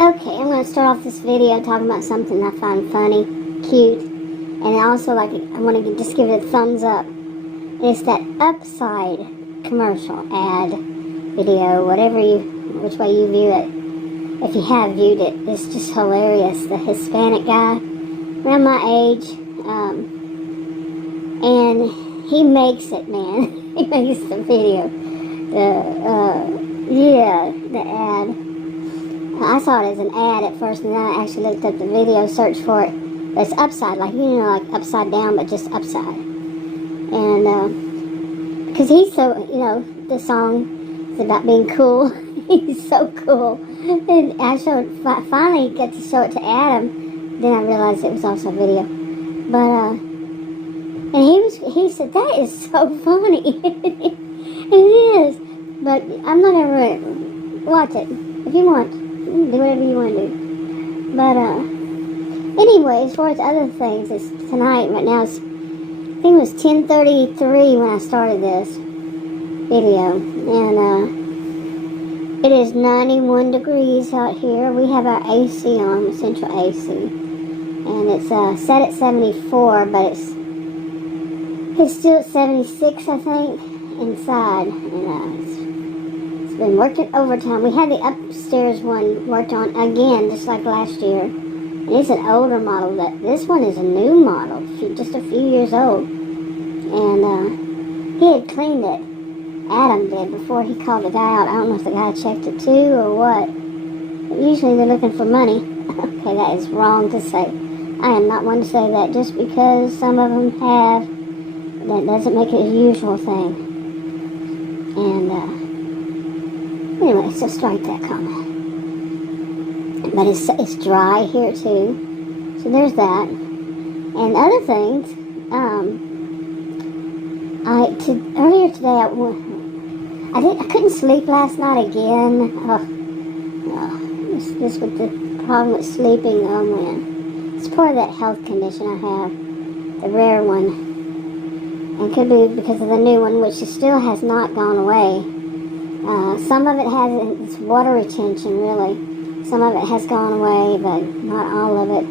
Okay, I'm going to start off this video talking about something I find funny, cute, and also I want to just give it a thumbs up. It's that Upside commercial, ad, video, which way you view it. If you have viewed it, it's just hilarious. The Hispanic guy, around my age, and he makes it, man. He makes the video. The ad. I saw it as an ad at first, and then I actually looked up the video, searched for it. But it's upside, like upside down, but just upside. And because he's so, the song is about being cool. He's so cool. And I finally got to show it to Adam. Then I realized it was also a video. But and he said that is so funny. It is. But I'm not gonna watch it. If you want. Do whatever you want to do. But, anyway, as far as other things, it's tonight, right now, I think it was 10:33 when I started this video. And, it is 91 degrees out here. We have our AC on, central AC. And it's, set at 74, but it's still at 76, I think, inside. And, been working overtime. We had the upstairs one worked on again, just like last year. And it's an older model. This one is a new model, just a few years old. And he had cleaned it. Adam did before he called the guy out. I don't know if the guy checked it too or what. But usually they're looking for money. Okay, that is wrong to say. I am not one to say that. Just because some of them have, that doesn't make it a usual thing. And anyway, so strike that comment. But it's dry here too, so there's that. And other things, earlier today I couldn't sleep last night again. This with the problem with sleeping. Oh man, it's part of that health condition I have, the rare one, and could be because of the new one, which still has not gone away. Some of it has, it's water retention, really. Some of it has gone away, but not all of it.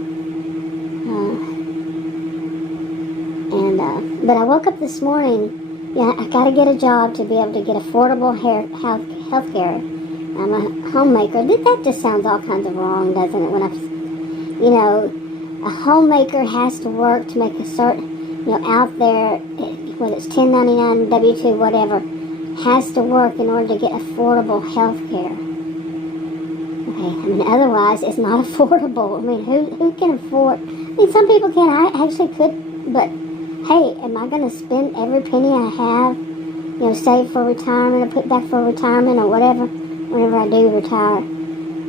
But I woke up this morning. Yeah, I got to get a job to be able to get affordable health care. I'm a homemaker. That just sounds all kinds of wrong, doesn't it? When a homemaker has to work to make a certain, out there, whether it's 1099, W-2, whatever, has to work in order to get affordable health care. Okay, otherwise it's not affordable. Who can afford? Some people can. I actually could, but hey, am I going to spend every penny I have, save for retirement or put back for retirement or whatever, whenever I do retire,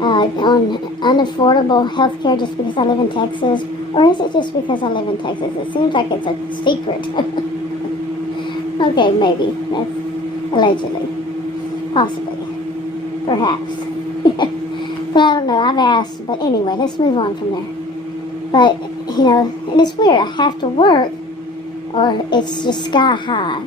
on unaffordable health care just because I live in Texas? Or is it just because I live in Texas? It seems like it's a secret. Okay, maybe. That's allegedly. Possibly. Perhaps. But I don't know. I've asked. But anyway, let's move on from there. But, and it's weird. I have to work or it's just sky high.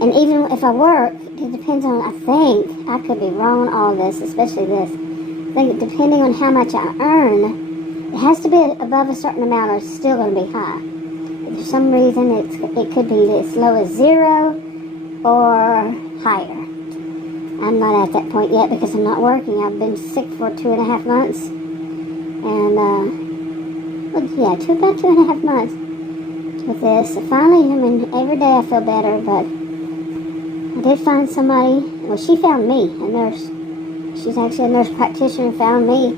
And even if I work, it depends on, I think, I could be wrong on all this, especially this. I think depending on how much I earn, it has to be above a certain amount or it's still going to be high. For some reason, it could be as low as 0 or higher. I'm not at that point yet because I'm not working. I've been sick for 2.5 months. And, about 2.5 months with this. Finally, every day I feel better, but I did find somebody. Well, she found me, a nurse. She's actually a nurse practitioner, found me.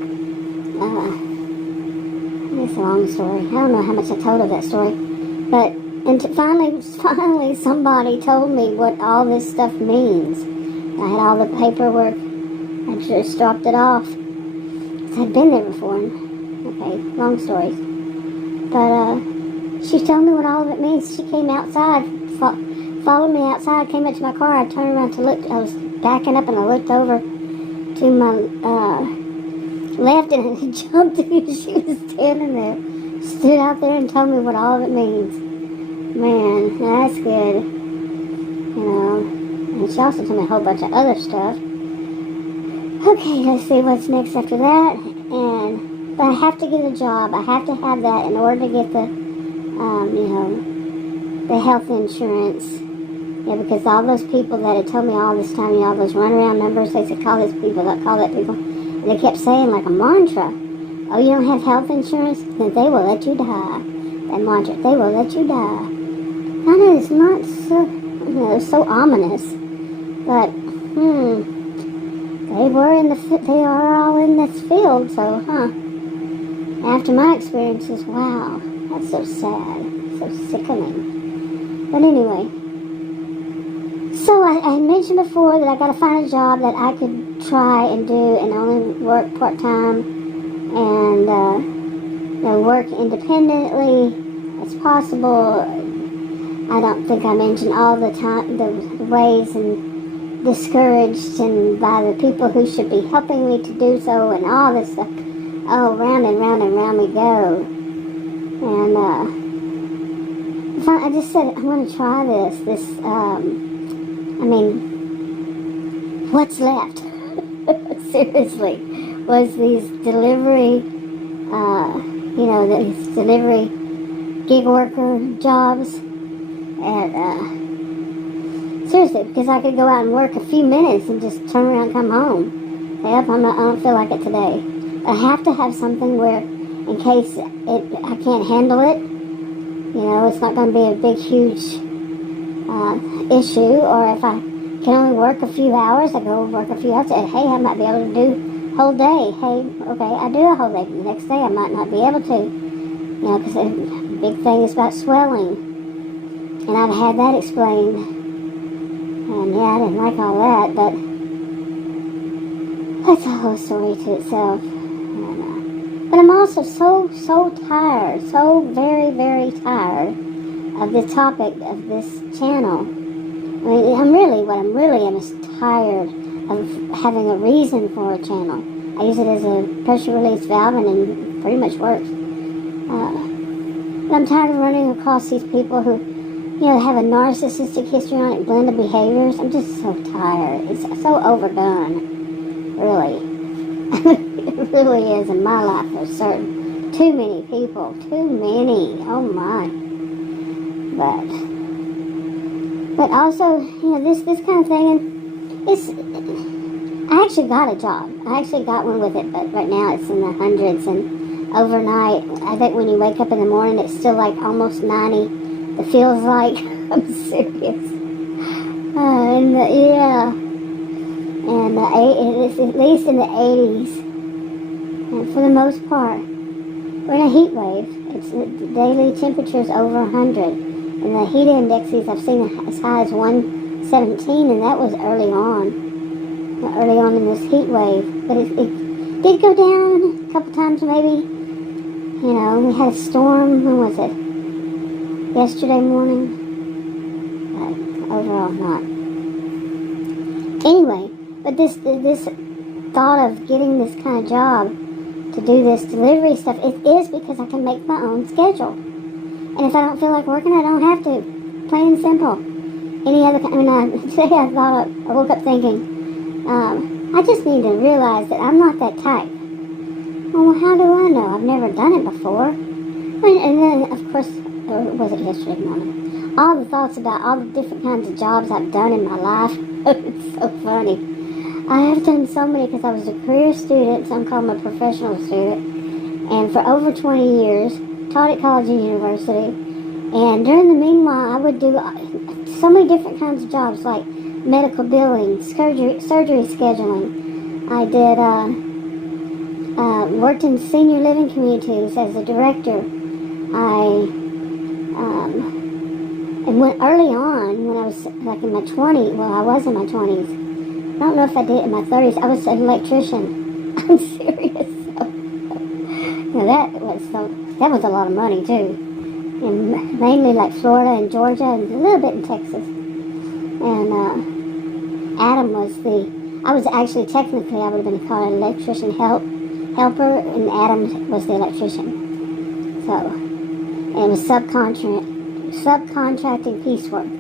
It's a long story. I don't know how much I told of that story. But, finally somebody told me what all this stuff means. I had all the paperwork. I just dropped it off. I'd been there before. Okay, long stories. But, she told me what all of it means. She came outside, followed me outside, came up to my car. I turned around to look. I was backing up and I looked over to my left and I jumped in. She was standing there, stood out there and told me what all of it means. Man, that's good. And she also told me a whole bunch of other stuff. Okay, let's see what's next after that. But I have to get a job. I have to have that in order to get the, the health insurance. Yeah, because all those people that had told me all this time, all those runaround numbers, they said call this people, call that people, and they kept saying like a mantra, oh, you don't have health insurance? Then they will let you die. That mantra, they will let you die. I know it's not so, it's so ominous, but, they are all in this field, so, after my experiences, wow, that's so sad, so sickening. But anyway, so I mentioned before that I got to find a job that I could try and do and only work part-time and work independently as possible. I don't think I mentioned all the time the ways and discouraged and by the people who should be helping me to do so and all this stuff. Oh, round and round and round we go. And I just said I'm going to try this. What's left? Seriously, was these delivery, these delivery gig worker jobs, and seriously, because I could go out and work a few minutes and just turn around and come home. Yep, I don't feel like it today. I have to have something where, in case I can't handle it, it's not going to be a big, huge issue, or if I can only work a few hours, I go work a few hours, and hey, I might be able to do a whole day. Hey, okay, I do a whole day. The next day I might not be able to, because a big thing is about swelling, and I've had that explained, and yeah, I didn't like all that, but that's a whole story to itself. But I'm also so tired, so very, very tired of the topic of this channel. What I'm really am is tired of having a reason for a channel. I use it as a pressure release valve and it pretty much works. But I'm tired of running across these people who, have a narcissistic histrionic blend of behaviors. I'm just so tired. It's so overdone. Really. It really is in my life for certain. Too many people. Too many. Oh my. But also, this kind of thing, I actually got a job. I actually got one with it, but right now it's in the hundreds, and overnight, I think when you wake up in the morning, it's still like almost 90. It feels like, I'm serious. And it's at least in the 80s, and for the most part, we're in a heat wave. The daily temperature is over 100. And the heat indexes I've seen as high as 117, and that was early on in this heat wave. But it did go down a couple times maybe. We had a storm, when was it? Yesterday morning? But overall not. Anyway, but this thought of getting this kind of job to do this delivery stuff, it is because I can make my own schedule. And if I don't feel like working, I don't have to. Plain and simple. Today I woke up thinking, I just need to realize that I'm not that type. Well, how do I know? I've never done it before. And then, of course, or was it yesterday morning? All the thoughts about all the different kinds of jobs I've done in my life. It's so funny. I have done so many because I was a career student, so I'm called a professional student. And for over 20 years, taught at college and university, and during the meanwhile I would do so many different kinds of jobs like medical billing, surgery scheduling. I did worked in senior living communities as a director. And when early on, when I was like in my 20s, I was in my 20s. I don't know if I did in my 30s. I was an electrician. I'm serious. That was a lot of money too, and mainly like Florida and Georgia and a little bit in Texas. And Adam was I would have been called an electrician helper, and Adam was the electrician. So, and it was subcontracting piecework.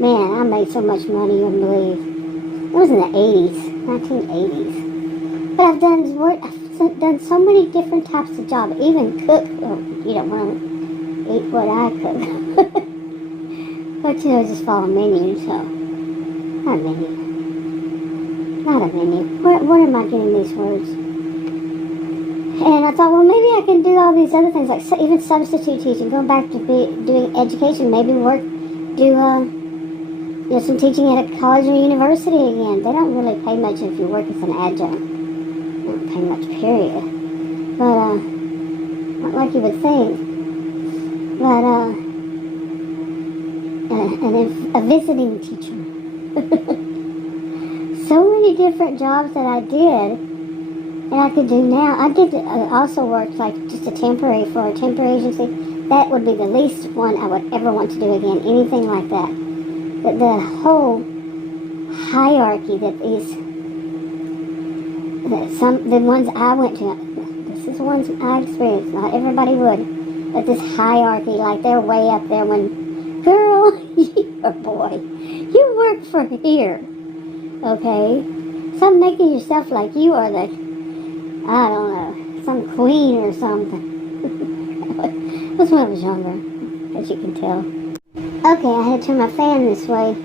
Man, I made so much money you wouldn't believe. It was in the 80s, 1980s. But I've done so many different types of jobs, even cook. Oh, you don't want to eat what I cook. But just follow a menu, so. Not a menu. Not a menu. Where am I getting these words? And I thought, well, maybe I can do all these other things, like even substitute teaching, going back to doing education, maybe do some teaching at a college or university again. They don't really pay much if you work as an adjunct. They don't pay much, period. But, not like you would think. But, and a visiting teacher. So many different jobs that I did. And I could do now. I did also work like just for a temporary agency. That would be the least one I would ever want to do again. Anything like that. The whole hierarchy that the ones I went to. This is the ones I experienced. Not everybody would, but this hierarchy, like they're way up there. When, girl, or boy, you work for here, okay? Stop making yourself like you are the. I don't know, some queen or something. That's when I was younger, as you can tell. Okay, I had to turn my fan this way.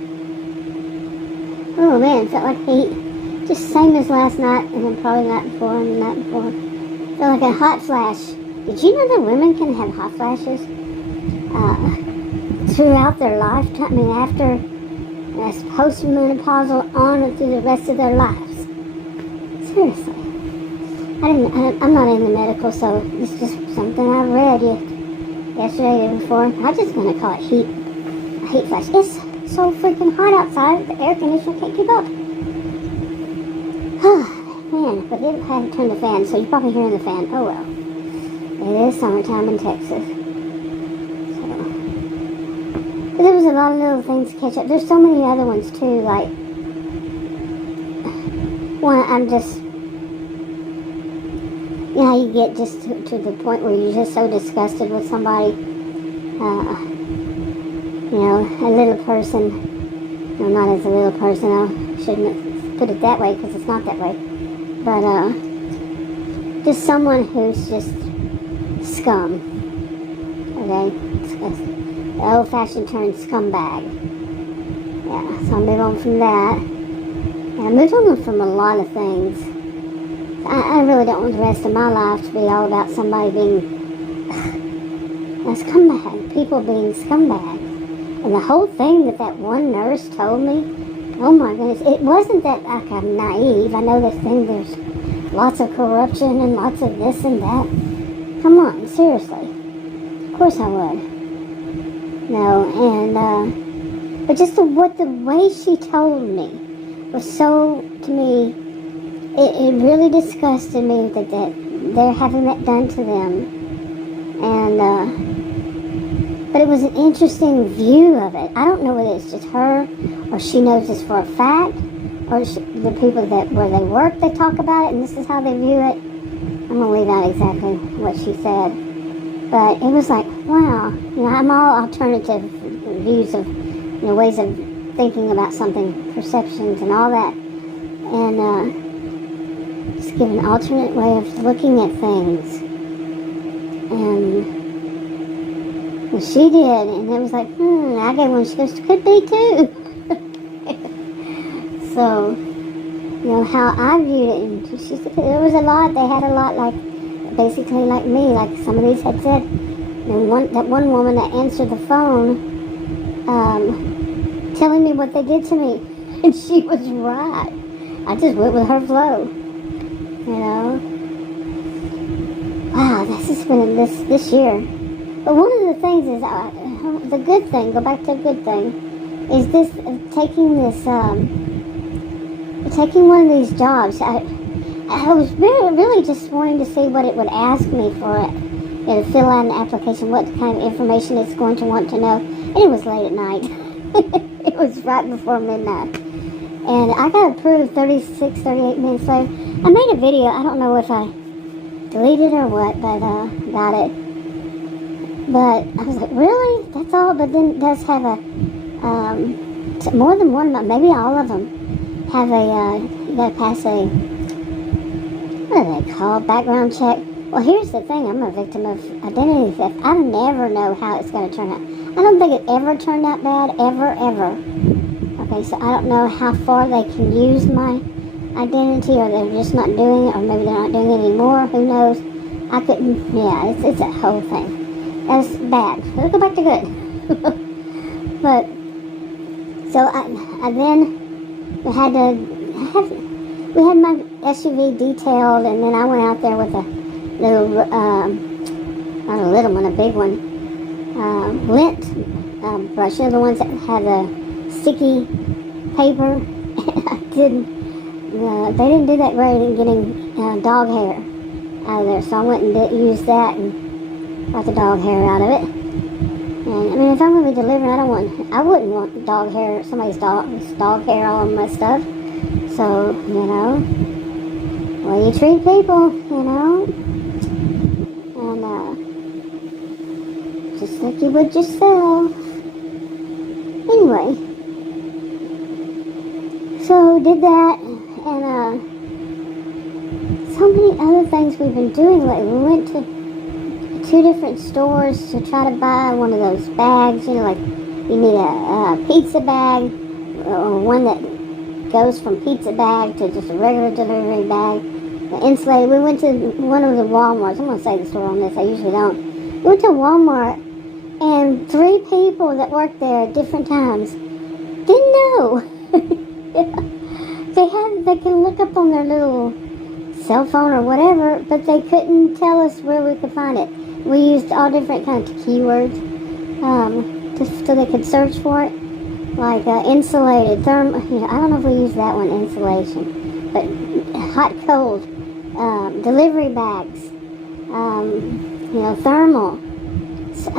Oh man, felt like heat. Just same as last night, and then probably the night before, and the night before. Felt like a hot flash. Did you know that women can have hot flashes? Throughout their lifetime, I mean after post-menopausal on through the rest of their lives. Seriously. I'm not in the medical, so it's just something I read yesterday or before. I'm just going to call it a heat flash. It's so freaking hot outside, the air conditioner can't keep up. Man, but I had to turn the fan, so you're probably hearing the fan. Oh well. It is summertime in Texas. So. But there was a lot of little things to catch up. There's so many other ones too, like one I'm just... You know, you get just to the point where you're just so disgusted with somebody, a little person, no, not as a little person, I shouldn't put it that way because it's not that way, but just someone who's just scum, okay, the old-fashioned term scumbag. Yeah, so I move on from that, and I moved on from a lot of things. I really don't want the rest of my life to be all about somebody being a scumbag, people being scumbags. And the whole thing that one nurse told me, oh my goodness, it wasn't that like I'm naive. I know there's lots of corruption and lots of this and that. Come on, seriously. Of course I would. No, and, but just the way she told me was so, to me, it really disgusted me that they're having that done to them, and but it was an interesting view of it. I don't know whether it's just her, or she knows this for a fact, or the people where they work, they talk about it, and this is how they view it. I'm gonna leave out exactly what she said, but it was like, wow, I'm all alternative views of, ways of thinking about something, perceptions, and all that, and just give an alternate way of looking at things. And she did, and it was like, I gave one, she goes, could be too. So, how I viewed it, and she said, there was a lot, they had a lot basically like me, like some of these had said, and that one woman that answered the phone, telling me what they did to me, and she was right. I just went with her flow. Wow, this has been this year. But one of the things is, the good thing, go back to a good thing, is this, taking one of these jobs. I was really just wanting to see what it would ask me for it. To fill out an application, what kind of information it's going to want to know. And it was late at night. It was right before midnight. And I got approved 38 minutes later. I made a video. I don't know if I deleted or what, but got it. But I was like, really? That's all? But then it does have more than one, maybe all of them have you gotta pass what do they call, background check. Well, here's the thing, I'm a victim of identity theft. I never know how it's going to turn out. I don't think it ever turned out bad, ever. Okay, so I don't know how far they can use my identity, or they're just not doing it, or maybe they're not doing it anymore, who knows. I couldn't, yeah, it's a whole thing. That's bad. Let's go back to good. But, so I then, we had my SUV detailed, and then I went out there with a little, not a little one, a big one, lint brush, you know, the ones that have the sticky paper. They didn't do that great in getting dog hair out of there, so I went and used that and got the dog hair out of it. And I mean, if I'm going to be delivering, I wouldn't want dog hair, somebody's dog hair all on my stuff. So, you know, well, you treat people, you know, and just like you would yourself. Anyway, so did that, and so many other things we've been doing lately. We went to 2 different stores to try to buy one of those bags, you know, like you need a pizza bag, or one that goes from pizza bag to just a regular delivery bag, the insulated. We went to one of the Walmarts. I'm going to say the store on this, I usually don't. We went to Walmart, and 3 people that worked there at different times didn't know. They can look up on their little cell phone or whatever, but they couldn't tell us where we could find it. We used all different kinds of keywords so they could search for it, like insulated, thermal. You know, I don't know if we used that one, insulation, but hot, cold, delivery bags, you know, thermal. So,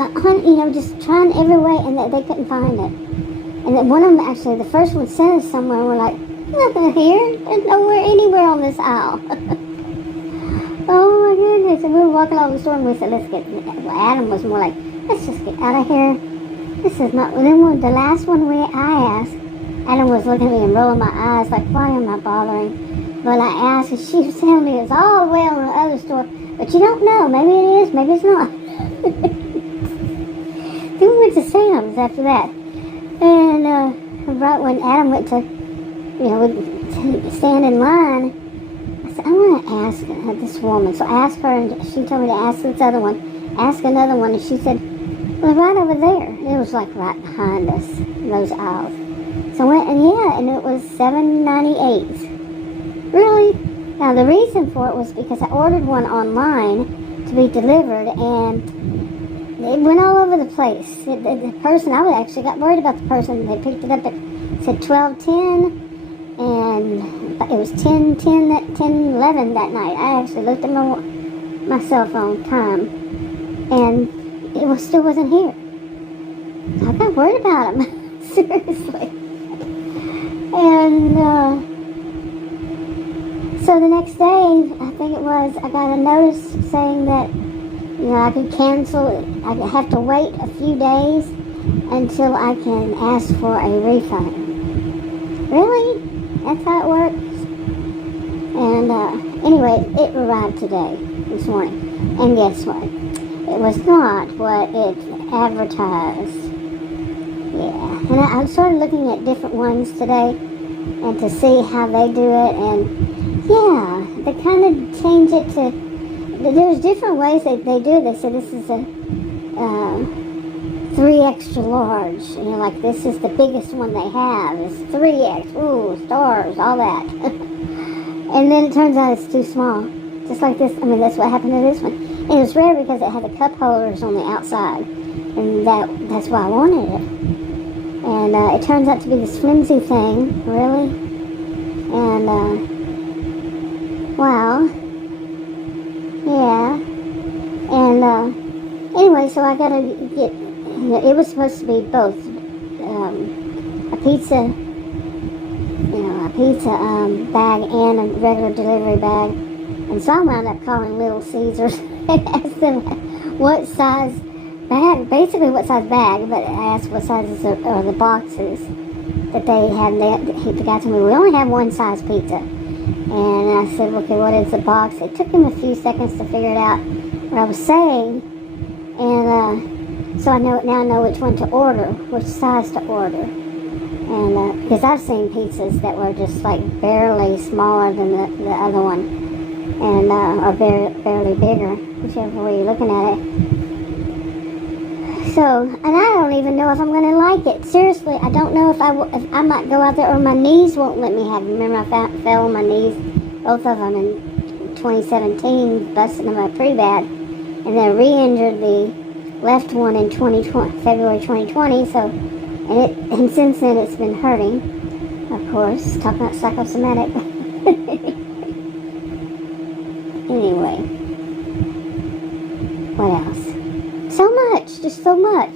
you know, just trying every way, and they couldn't find it. And then one of them, actually, the first one sent us somewhere, and we're like, nothing here. There's nowhere, anywhere on this aisle. Oh my goodness. And we were walking over the store, and we said, let's get, Adam was more like, let's just get out of here. This is not, then the last one I asked, Adam was looking at me and rolling my eyes like, why am I bothering? But I asked, and she was telling me it's all the way on the other store. But you don't know. Maybe it is, maybe it's not. Then we went to Sam's after that. And right when Adam went to, you know, to stand in line, I said, I want to ask this woman. So I asked her, and she told me to ask this other one. Ask another one, and she said, well, right over there. It was like right behind us, those aisles. So I went, and yeah, and it was $7.98. Really? Now the reason for it was because I ordered one online to be delivered, and it went all over the place. The person, I actually got worried about the person. They picked it up at, said 12:10, and it was 10:11 that night. I actually looked at my cell phone time, and it still wasn't here. I got worried about him, seriously. And so the next day, I think it was, I got a notice saying that, you know, I could cancel it. I have to wait a few days until I can ask for a refund. Really? That's how it works? And anyway, it arrived today, this morning. And guess what? It was not what it advertised. Yeah. And I started looking at different ones today and to see how they do it. And yeah, they kind of change it to, there's different ways they do it. They said this is a 3 extra large. You know, like this is the biggest one they have. It's 3X. Ooh, stars, all that. And then it turns out it's too small. Just like this. I mean, that's what happened to this one. And it was rare because it had the cup holders on the outside. And that's why I wanted it. And it turns out to be this flimsy thing. Really? And, wow. Yeah. And anyway, so I gotta get, you know, it was supposed to be both a pizza bag and a regular delivery bag. And so I wound up calling Little Caesars and asked them what size bag, basically what size bag, but I asked what sizes are the boxes that they had. The guy told me, we only have one size pizza. And I said, okay, what is the box? It took him a few seconds to figure it out what I was saying. And so now I know which one to order, which size to order. And because I've seen pizzas that were just like barely smaller than the other one, and or barely bigger, whichever way you're looking at it. So, and I don't even know if I'm going to like it. Seriously, I don't know if I might go out there, or my knees won't let me have it. Remember, I fell on my knees, both of them in 2017, busted them up pretty bad, and then re-injured the left one in February 2020. So, and since then it's been hurting. Of course, talking about psychosomatic. Anyway, what else? So much, just so much.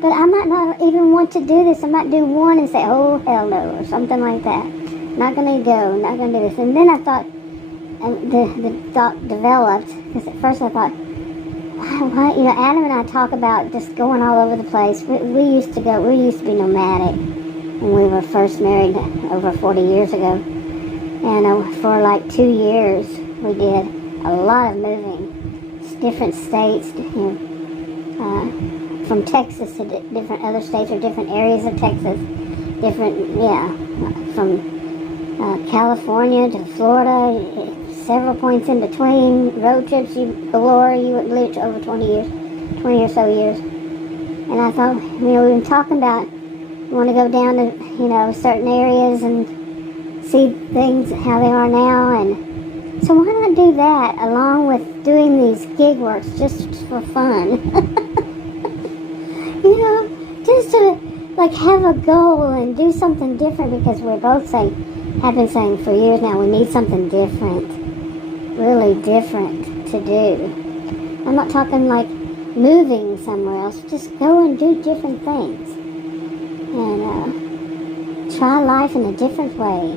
But I might not even want to do this. I might do one and say, oh, hell no, or something like that. Not going to go, not going to do this. And then I thought, the thought developed, because at first I thought, why, Adam and I talk about just going all over the place. We used to be nomadic when we were first married over 40 years ago. And for like 2 years, we did a lot of moving. Different states, from Texas to different other states or different areas of Texas, from California to Florida, several points in between, road trips galore. You would live over 20 or so years. And I thought, we've been talking about, you want to go down to, certain areas and see things, how they are now, and so why not do that along with doing these gig works just for fun? Just to have a goal and do something different, because we're both have been saying for years now, we need something different, really different to do. I'm not talking like moving somewhere else, just go and do different things and try life in a different way,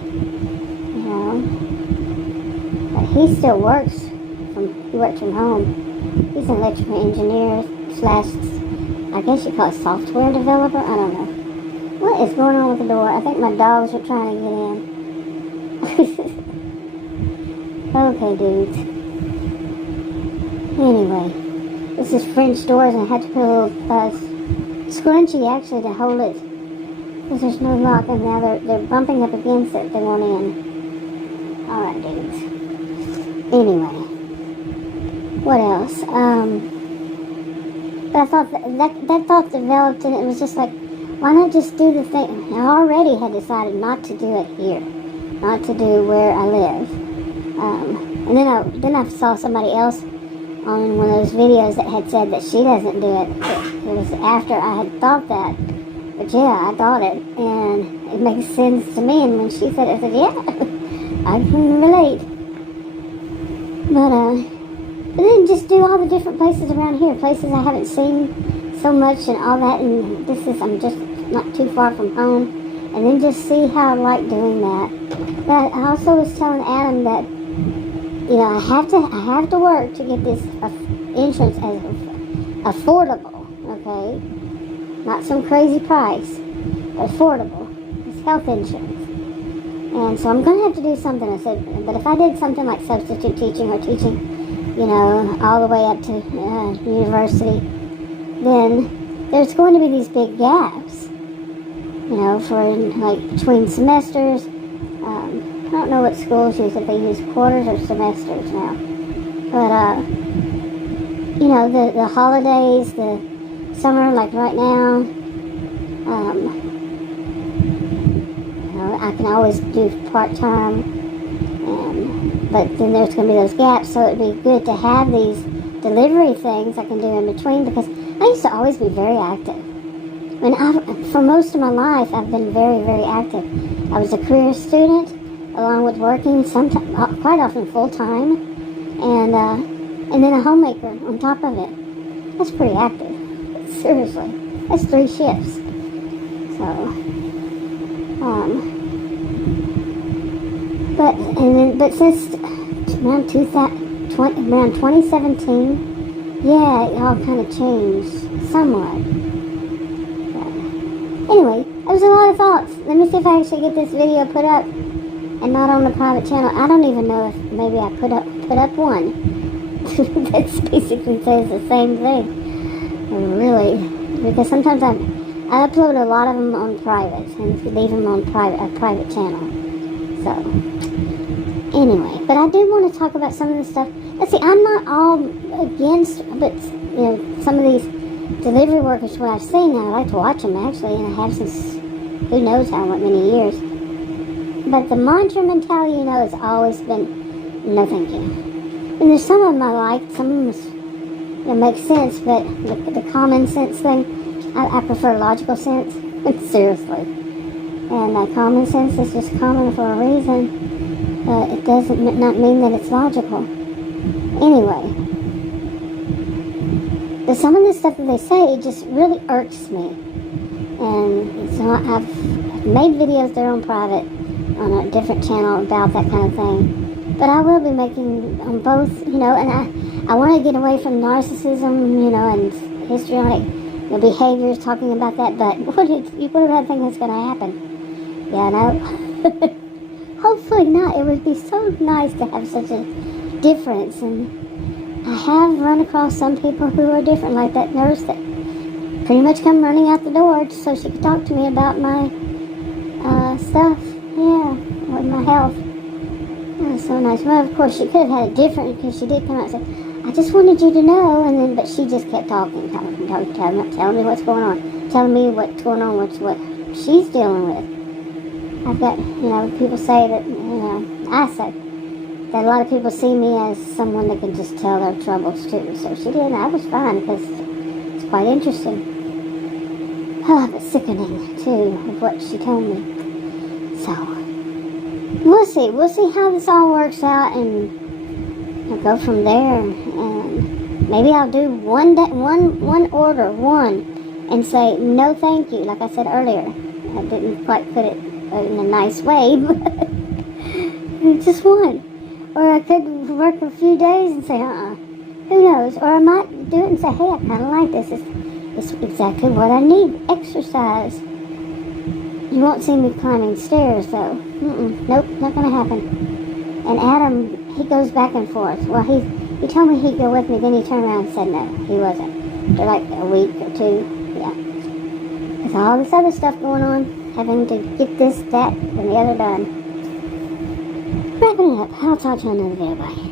But he still works from home. He's an electrical engineer / I guess you call it software developer. I don't know. What is going on with the door? I think my dogs are trying to get in. Okay, dudes. Anyway, this is French doors, and I had to put a little scrunchie actually to hold it, because there's no lock, and now they're bumping up against it. They won't in. All right, dudes. Anyway, what else? But I thought that thought developed, and it was just like, why not just do the thing? I already had decided not to do it here, not to do where I live. And then I saw somebody else on one of those videos that had said that she doesn't do it. It was after I had thought that. But yeah, I thought it, and it makes sense to me. And when she said it, I said, yeah, I can relate. But then just do all the different places around here, places I haven't seen so much and all that, and I'm just not too far from home, and then just see how I like doing that. But I also was telling Adam that, I have to work to get this insurance as affordable, okay? Not some crazy price, but affordable. It's health insurance. And so I'm going to have to do something. I said, but if I did something like substitute teaching or teaching, all the way up to university, then there's going to be these big gaps, for between semesters. I don't know what schools use, if they use quarters or semesters now. But, the holidays, the summer, like right now, I can always do part-time, but then there's going to be those gaps, so it'd be good to have these delivery things I can do in between, because I used to always be very active. For most of my life, I've been very, very active. I was a career student, along with working quite often full-time, and then a homemaker on top of it. That's pretty active. Seriously. That's 3 shifts. So, but since around 2017, yeah, it all kind of changed somewhat. But anyway, it was a lot of thoughts. Let me see if I actually get this video put up. and not on the private channel. I don't even know if maybe I put up one that basically says the same thing. Really, because sometimes I upload a lot of them on private and leave them on a private channel. So anyway, but I do want to talk about some of the stuff. Let's see, I'm not all against, but some of these delivery workers who I've seen, I like to watch them actually, and I have since who knows how many years. But the mantra mentality, has always been no thank you. And there's some of them I like, some of them make sense, but the common sense thing, I prefer logical sense. Seriously. And common sense is just common for a reason. It doesn't not mean that it's logical. Anyway, but some of the stuff that they say just really irks me. And so I've made videos there on private, on a different channel about that kind of thing. But I will be making on both, and I want to get away from narcissism, and histrionic behaviors, talking about that. But what do you think that's going to happen? Yeah, I know. Hopefully not. It would be so nice to have such a difference. And I have run across some people who are different, like that nurse that pretty much come running out the door so she could talk to me about my stuff. Yeah, with my health. That was so nice. Well, of course, she could have had it different because she did come out and say, I just wanted you to know, but she just kept talking, telling me what's going on, telling me what's going on, what she's dealing with. I've got, people say that, I say that a lot of people see me as someone that can just tell their troubles too. So she did, and I was fine because it's quite interesting. But sickening too of what she told me. So we'll see how this all works out, and I'll go from there. And maybe I'll do one order, and say no thank you, like I said earlier. I didn't quite put it in a nice way, but just one. Or I could work a few days and say, who knows? Or I might do it and say, hey, I kind of like this. It's exactly what I need. Exercise. You won't see me climbing stairs, though. Nope, not going to happen. And Adam, he goes back and forth. Well, he told me he'd go with me, then he turned around and said no, he wasn't. For like a week or two, yeah. With all this other stuff going on, having to get this, that, and the other done. Wrapping it up. I'll talk to you another video. Bye.